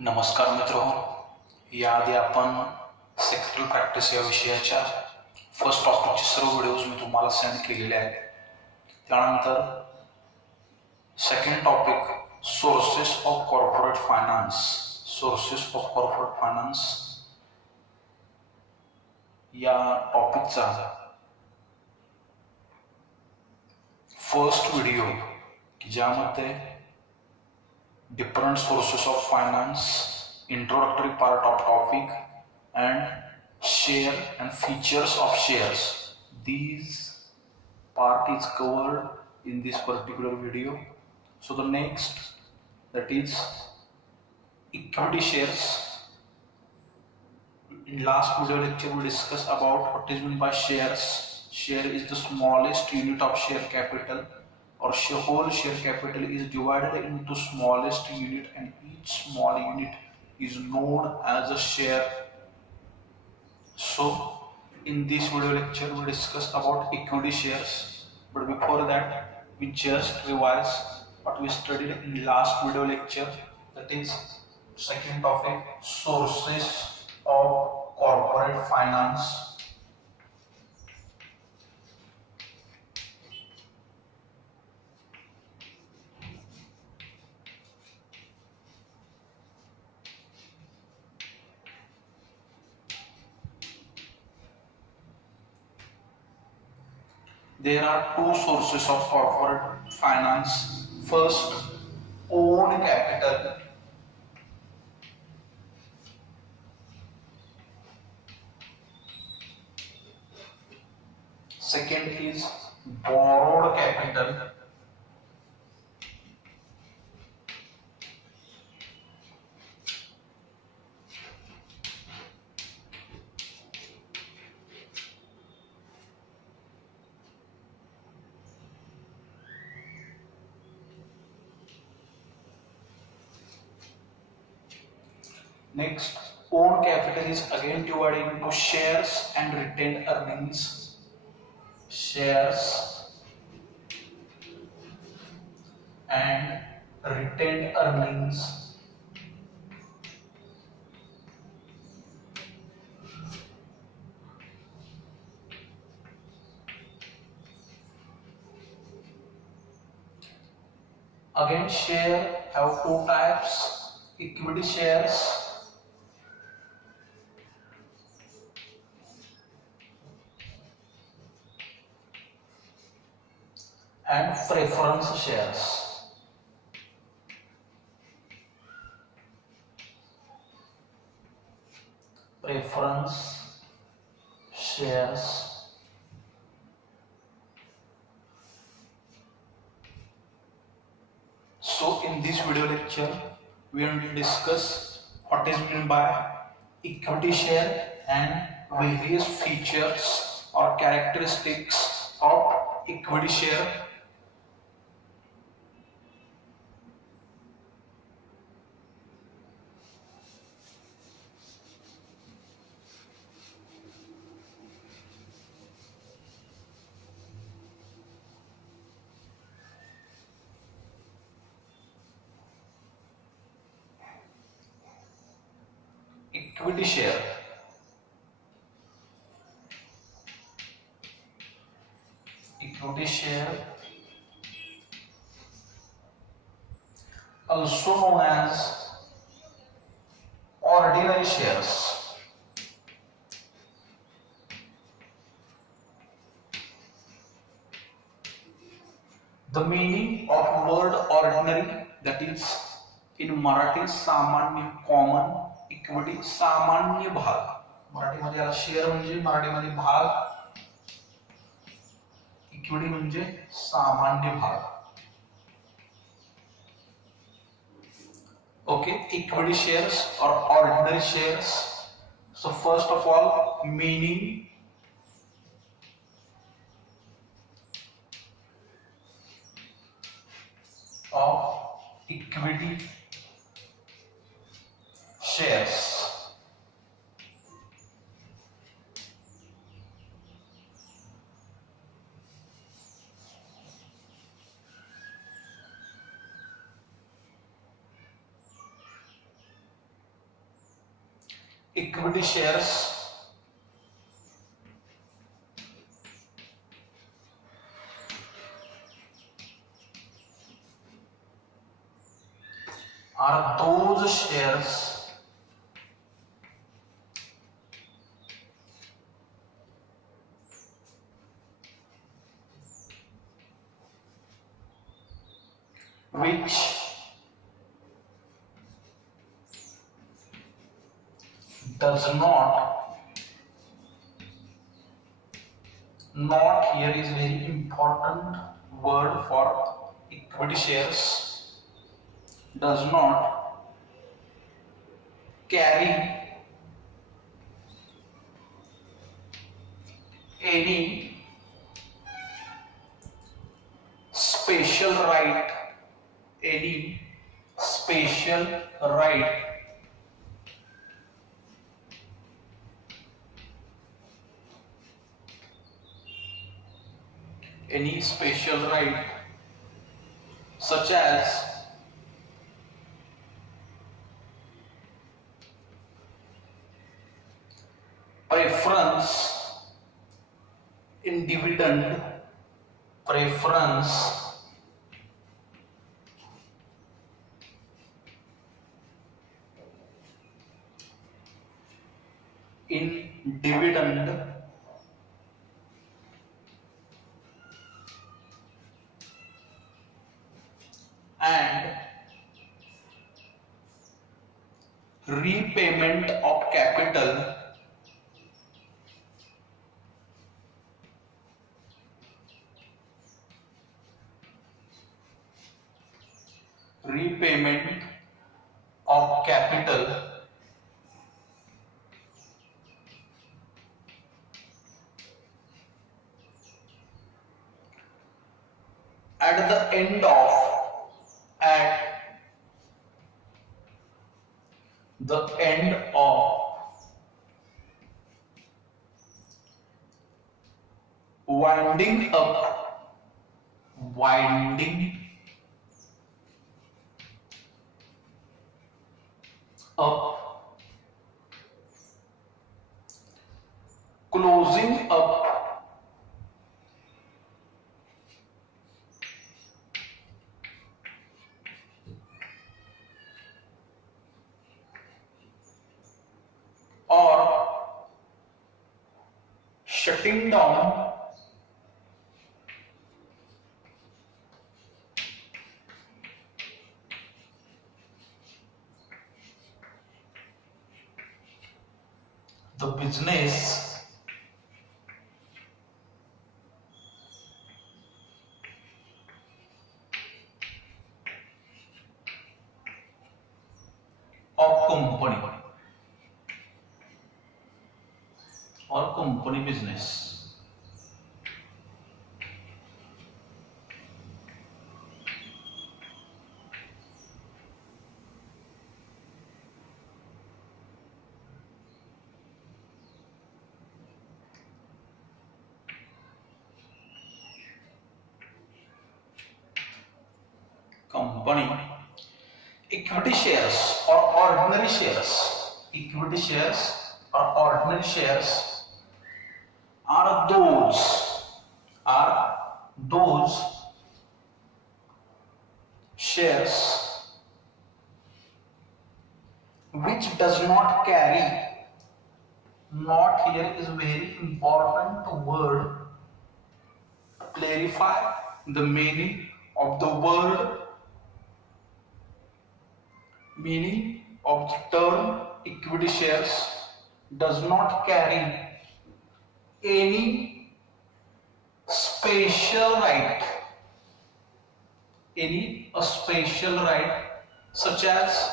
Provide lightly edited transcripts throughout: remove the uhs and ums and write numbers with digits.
नमस्कार मित्रांनो, याआधी आपण सेक्टरल प्रॅक्टिस या विषयाच्या फर्स्ट टॉपिकचे सर्व व्हिडिओज मी तुम्हाला सेंड केलेले आहेत. त्यानंतर second topic sources of corporate finance या टॉपिकचा फर्स्ट व्हिडिओ ज्यामध्ये different sources of finance, introductory part of topic, and share and features of shares. These part is covered in this particular video. So the next, that is equity shares. In last video lecture we discussed about what is meant by shares. Share is the smallest unit of share capital, or whole share capital is divided into smallest unit, and each small unit is known as a share. So in this video lecture we discussed about equity shares, but before that we just revise what we studied in last video lecture, that is second topic, sources of corporate finance. There are two sources of corporate finance. First, own capital. Second is borrowed capital. Next, own capital is again divided into shares and retained earnings. Shares and retained earnings. Again, share have two types: equity shares and preference shares. Preference shares. So in this video lecture we will discuss what is meant by equity share and various features or characteristics of equity share. Equity share. Equity share, also known as ordinary shares. The meaning of word ordinary, that is in Marathi सामान्य, common. Equity सामान्य भाग, मराठीमध्ये याला share म्हणजे मराठीमध्ये भाग, equity म्हणजे सामान्य भाग. Okay, equity shares or ordinary shares. So first of all, meaning. Of equity shares. equity shares are those shares which does not here is very important word for equity shares, does not carry any special right, any special right any special right such as preference in dividend, preference in dividend and repayment of capital repayment of capital at the end of winding up, closing up, or shutting down the business of company or company business. Company equity shares or ordinary shares, equity shares or ordinary shares are those shares which does not carry, not here is very important word, clarify the meaning of the word, meaning of the term equity shares, does not carry any special right, such as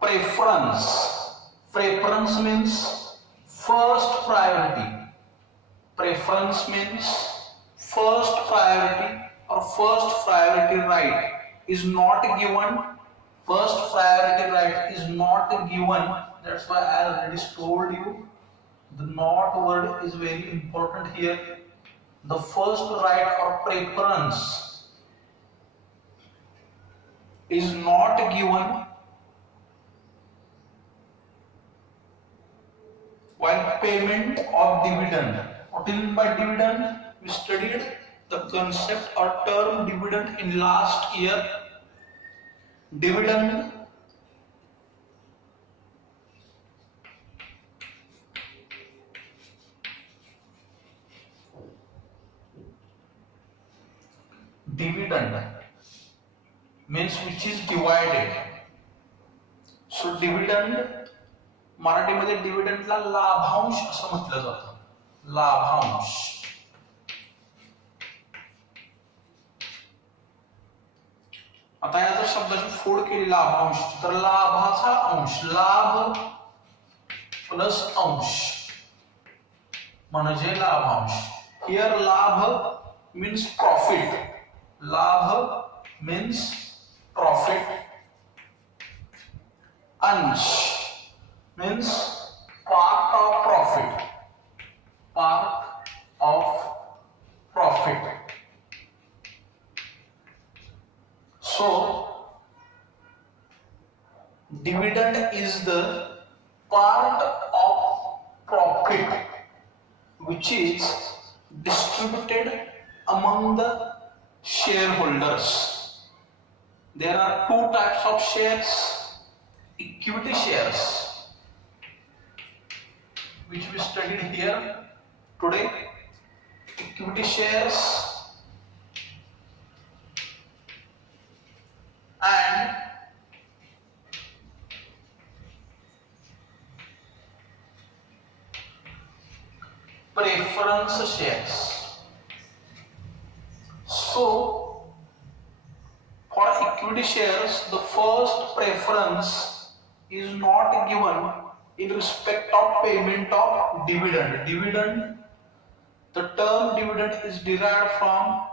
preference means first priority, preference means first priority or first priority right is not given, first priority right is not given. That's why I already told you the not word is very important here. The first right or preference is not given payment of dividend. What is meant by dividend? We studied the concept or term dividend in last year. Dividend means which is divided. So dividend मराठीमध्ये डिव्हिडंडला लाभांश असं म्हटलं जातं. लाभांश. आता या जर शब्दाची फोड केली लाभांश तर लाभाचा अंश, लाभ प्लस अंश म्हणजे लाभांश. हियर लाभ मीन्स प्रॉफिट. लाभ मीन्स प्रॉफिट. अंश means part of profit. Part of profit. So dividend is the part of profit which is distributed among the shareholders. There are two types of shares. Equity shares, which we studied here today. Equity shares and preference shares. So for equity shares, the first preference is not given in respect of payment of dividend. Dividend, the term dividend is derived from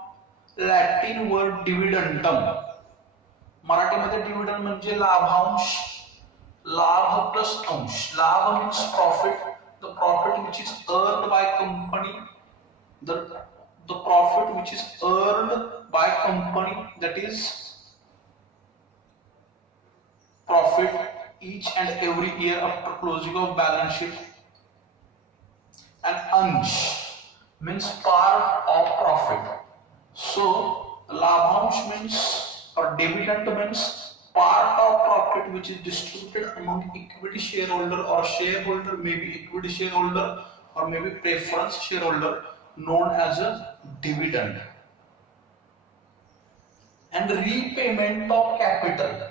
Latin word dividendum. मराठीमध्ये dividend म्हणजे लाभांश. लाभ plus अंश. लाभ means profit. The profit which is earned by company. The profit which is earned by company, that is profit each and every year after closing of balance sheet. And ansh means part of profit. So labhansh means or dividend means part of profit which is distributed among equity shareholder or shareholder, maybe equity shareholder or maybe preference shareholder, known as a dividend. And repayment of capital.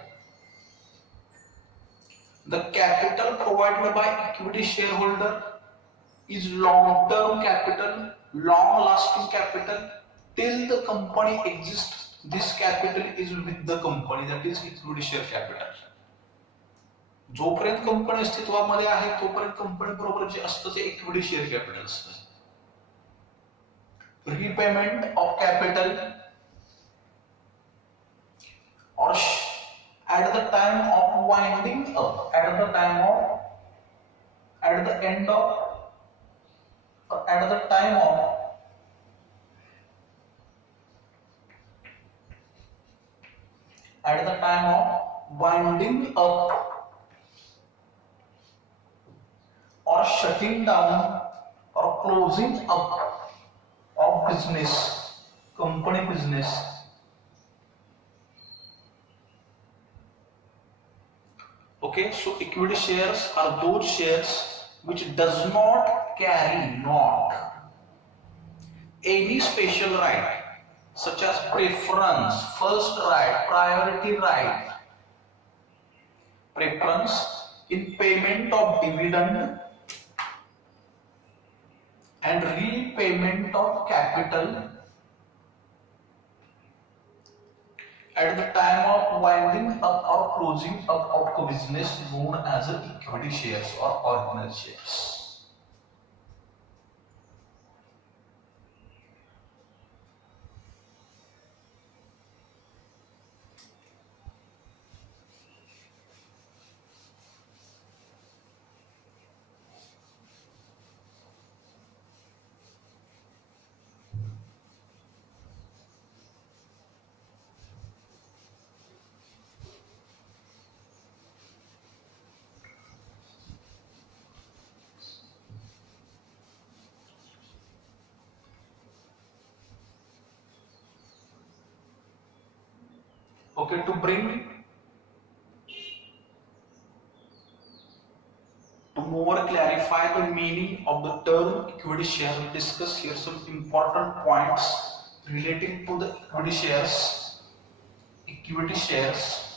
The capital provided by equity shareholder is long-term capital, long-lasting capital. Till the company exists, this capital is with the company, that is equity share capital. जोपर्यंत company अस्तित्वामध्ये आहे तोपर्यंत company बरोबर जे असतं ते equity share capital असतं. Repayment of capital or at the time of winding up, at the time of, at the end of, or at the time of winding up or shutting down or closing up of business, company business. Okay, so equity shares are those shares which does not carry any special right such as preference, first right, priority right, preference in payment of dividend and repayment of capital at the time of winding up or closing up of the business, known as equity shares or ordinary shares. Okay, to more clarify the meaning of the term equity share, we discuss here some important points relating to the equity shares. Equity shares.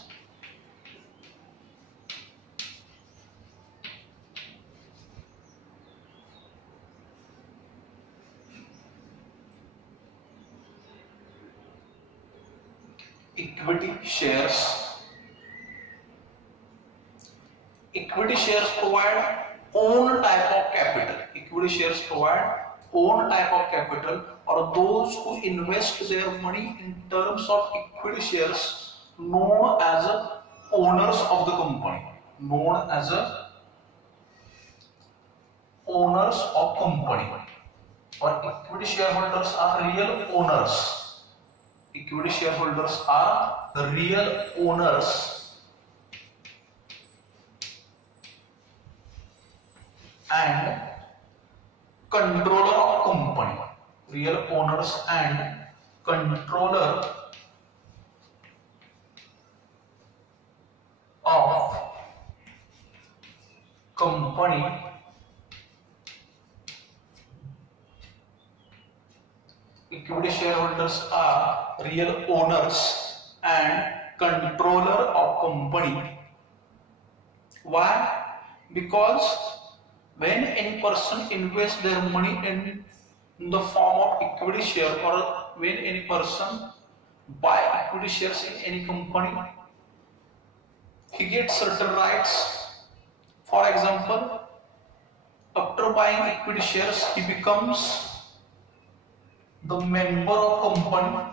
Equity shares. Equity shares provide own type of capital. Equity shares provide own type of capital, or those who invest their money in terms of equity shares known as owners of the company. Known as owners of company, or equity shareholders are real owners. Equity shareholders are the real owners and controller of company. Real owners and controller of company. Equity shareholders are real owners and controller of company. Why? Because when any person invests their money in the form of equity share, or when any person buy equity shares in any company, he gets certain rights. For example, after buying equity shares, he becomes the member of company.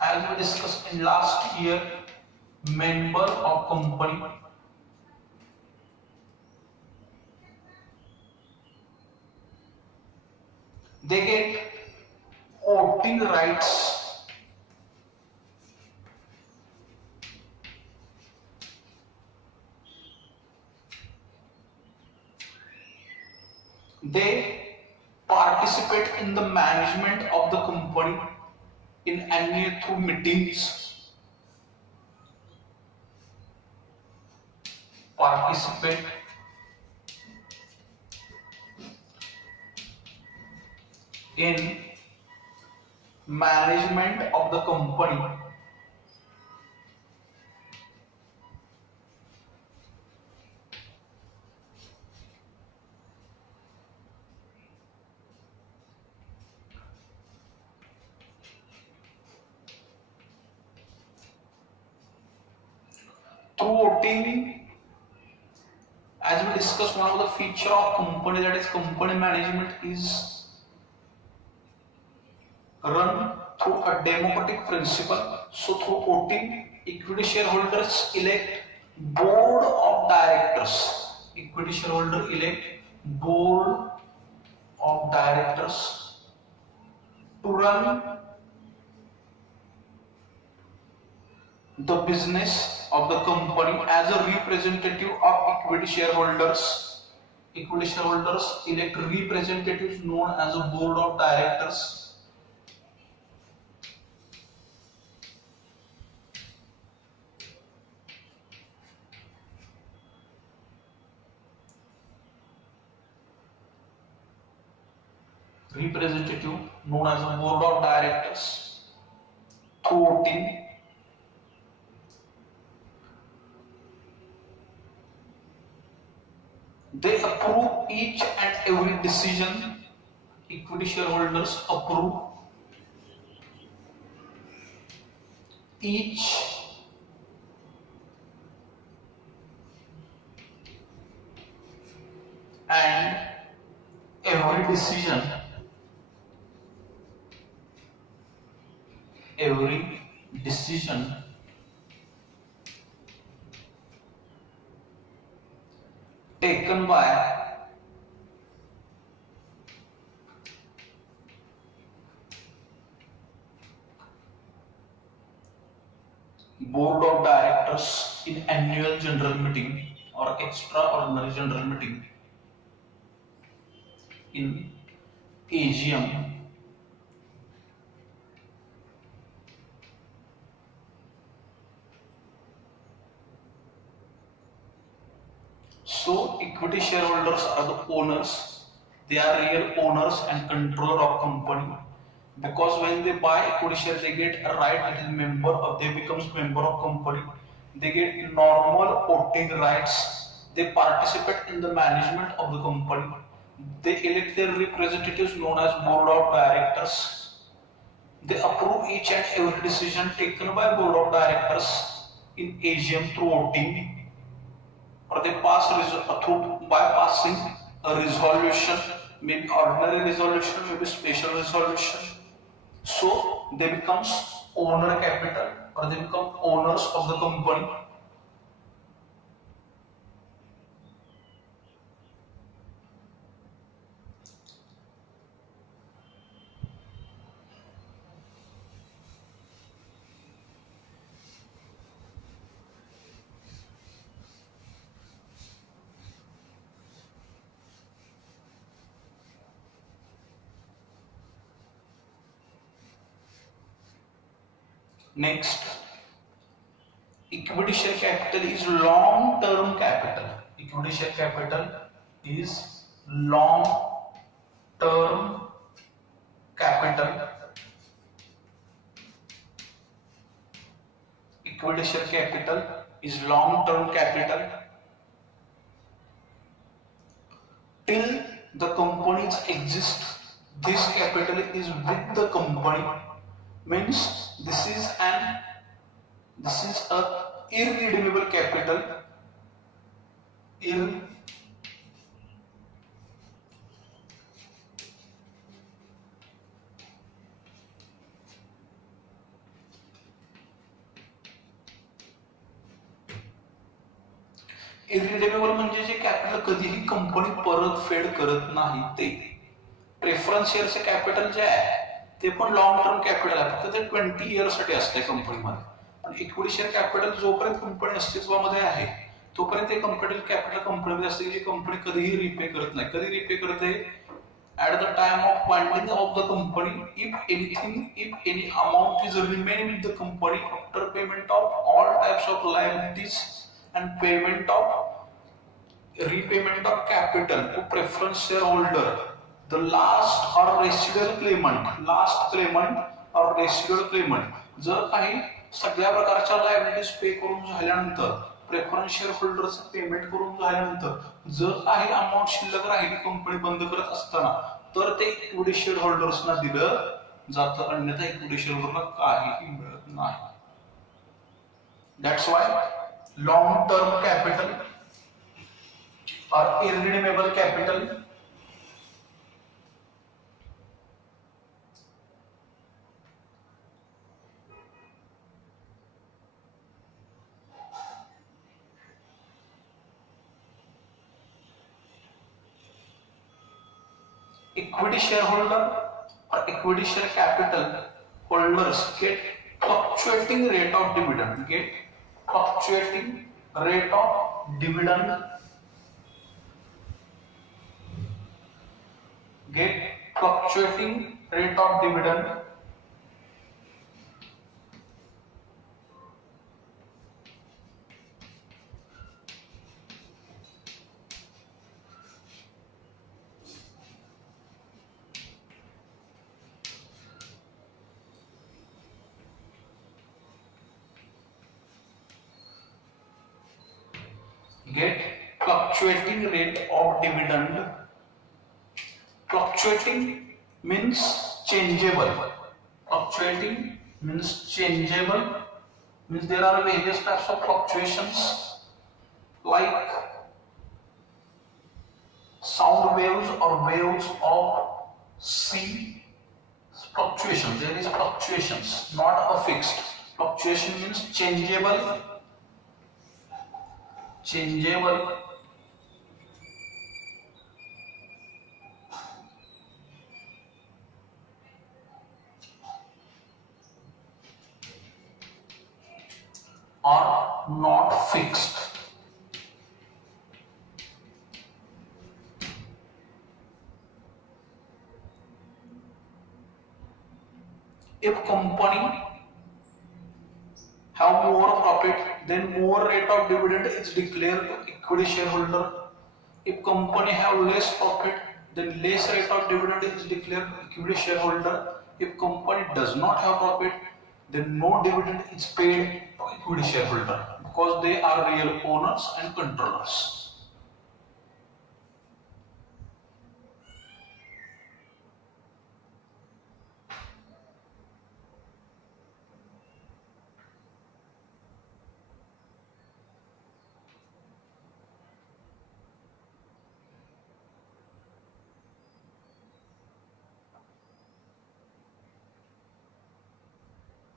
As we discussed in last year, member of company. They get voting rights. They participate in the management of the company in annual through meetings. Participate in management of the company through voting. As we discussed, one of the feature of company, that is company management, is run through a democratic principle. So through voting, equity shareholders elect board of directors. Equity shareholder elect board of directors to run the business of the company as a representative of equity shareholders. Equity shareholders elect representatives known as a board of directors. Representative known as a board of directors through voting. They approve each and every decision. Equity shareholders approve each and every decision. Every decision taken by board of directors in annual general meeting or extraordinary general meeting, in AGM, equity shareholders are the owners. They are real owners and controller of company, because when they buy equity share they get a right, that is member of, they becomes member of company. They get normal voting rights. They participate in the management of the company. They elect their representatives known as board of directors. They approve each and every decision taken by board of directors in AGM through voting, or they pass through by passing a resolution, maybe ordinary resolution, maybe special resolution. So they becomes owner capital, or they become owners of the company. Next, equity share capital is long-term capital. Equity share capital is long-term capital. Equity share capital is long-term capital. Till the companies exist, this capital is with the company. Means this is a irredeemable capital. इरिडेमेबल म्हणजे जे capital कधीही company परतफेड करत नाही ते. Preference शेअरचे capital जे आहे ते पण long term capital आहे, फक्त ते 20 इयर्ससाठी असते कंपनीमध्ये. पण इक्विटी शेअर कॅपिटल जोपर्यंत कंपनी अस्तित्वामध्ये आहे तोपर्यंत ते कॅपिटल कंपनीमध्ये असते, की जी कंपनी कधीही रिपे करत नाही. कधी रिपे करते? at the time of funding of the company, if any amount is remain with the company after payment of all types of liabilities and repayment of capital to preference shareholder, the last claimant or residual claimant, जर काही सगळ्या प्रकारच्या liabilities पे करून झाल्यानंतर, preference share होल्डरचं payment करून झाल्यानंतर जर काही अमाऊंट शिल्लक राहिली कंपनी बंद करत असताना, तर ते इक्विटी शेअर होल्डर्सना दिलं जातं, अन्यथा इक्विटी शेअर होल्डरला काहीही मिळत नाही. That's why long term capital or irredeemable capital equity shareholder or equity share capital holders get fluctuating rate of dividend, get fluctuating rate of dividend Fluctuating means changeable. Means there are various types of fluctuations, like sound waves or waves of sea fluctuation. There is fluctuations, not a fixed. Fluctuation means changeable or not fixed. If company have more profit, then more rate of dividend is declared to equity shareholder. If company have less profit, then less rate of dividend is declared to equity shareholder. If company does not have profit, then no dividend is paid to equity shareholder because they are real owners and controllers.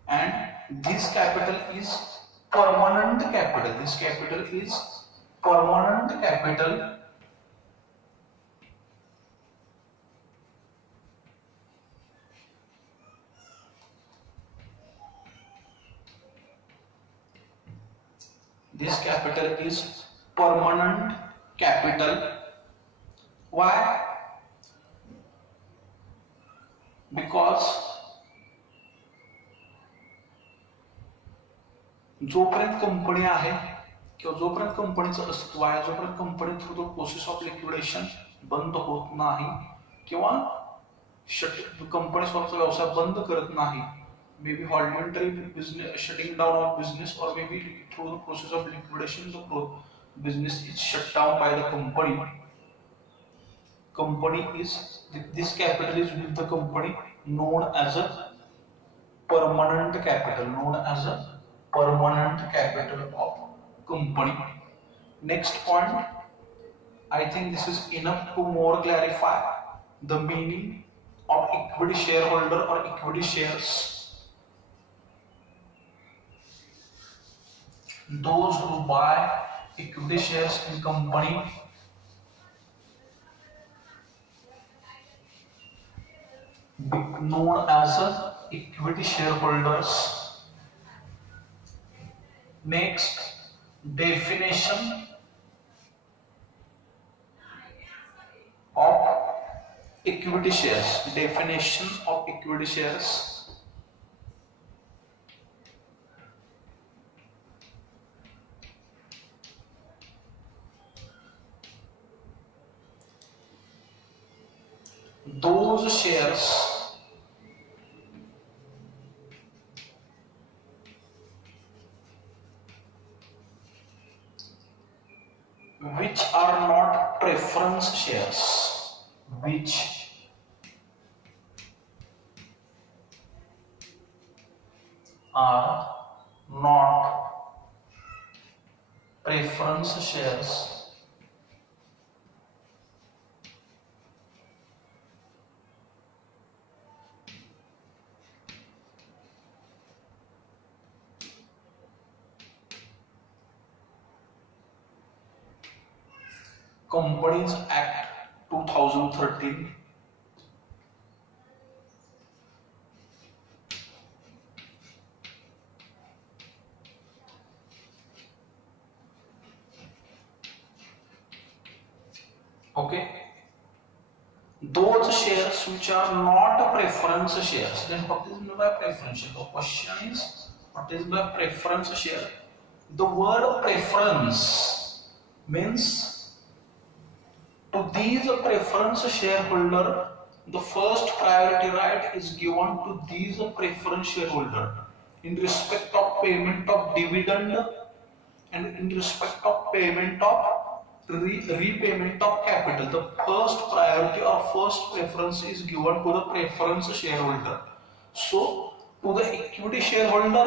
And this capital is permanent capital. This capital is permanent capital this capital is permanent capital. Why? Because जोपर्यंत company आहे किंवा जोपर्यंत कंपनीचं अस्तित्व आहे, जोपर्यंत company through the process of liquidation बंद होत नाही किंवा कंपनी स्वतःचा व्यवसाय बंद करत नाही, may be voluntary business shutting down of business और may be through the process of liquidation the business is shut down by the company. Company is this capital is with the company known as a permanent capital, known as a permanent capital of company. Next point, I think this is enough to more clarify the meaning of equity shareholder or equity shares. Those who buy equity shares in company known as equity shareholders. Next, definition of equity shares. Definition of equity shares. Those shares which are not preference shares, which are not preference shares, Companies Act 2013 okay. Those shares which are not preference shares, then what is meant by preference share? The question is, what is by preference share? The word preference means to these preference shareholder, the first priority right is given to these preference shareholder in respect of payment of dividend and in respect of payment of repayment of capital. The first priority or first preference is given to the preference shareholder. So to the equity shareholder,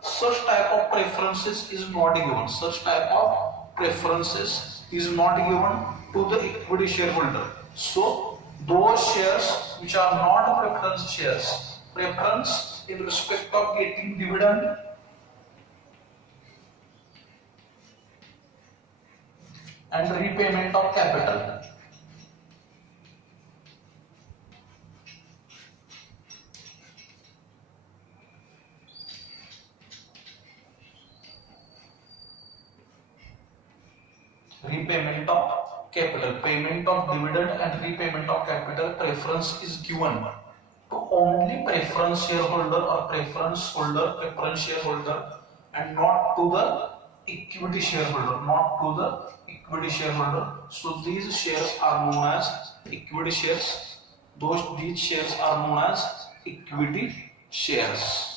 such type of preferences is not given. Such type of preferences is not given to the equity shareholder. So those shares which are not preference shares, preference in respect of getting dividend and repayment of capital. Repayment of capital, payment of dividend and repayment of capital preference is given to only preference shareholder or preference shareholder and not to the equity shareholder, not to the equity shareholder. So these shares are known as equity shares. These shares are known as equity shares.